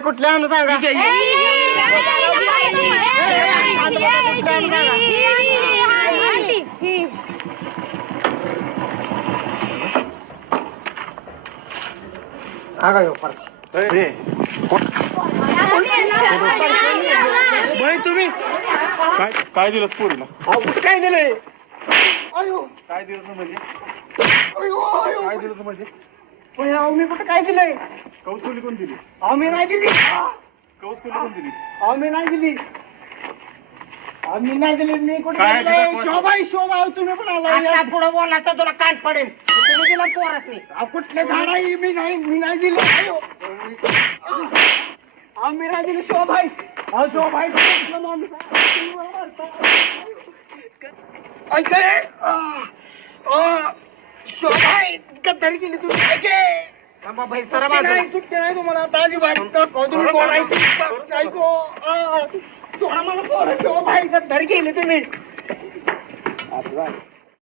कुठल्या आणू सांगा तुम्ही काय दिलंस पोरीला? कुठं काय दिलंय काय दिलं म्हणजे? काय दिलं म्हणजे? मी कुठं काय दिलंय कौसुली कोण दिली? मी नाही दिली कौसुली कोण दिली? मी नाही दिली मी कुठे काय दिलं? शोभा तुम्ही पण आला पुढे बोलला तर तुला कान पडेल तुम्ही दिला पोरच नाही कुठले झाड आहे मी नाही दिले मी नाही दिली शोभाई शोभाई शोभाई गद्दारी केली तुम्ही सुट्टी नाही तुम्हाला ताजी बाई तुम्ही बोलायची ऐको मला शोभाई गद्दारी केली तुम्ही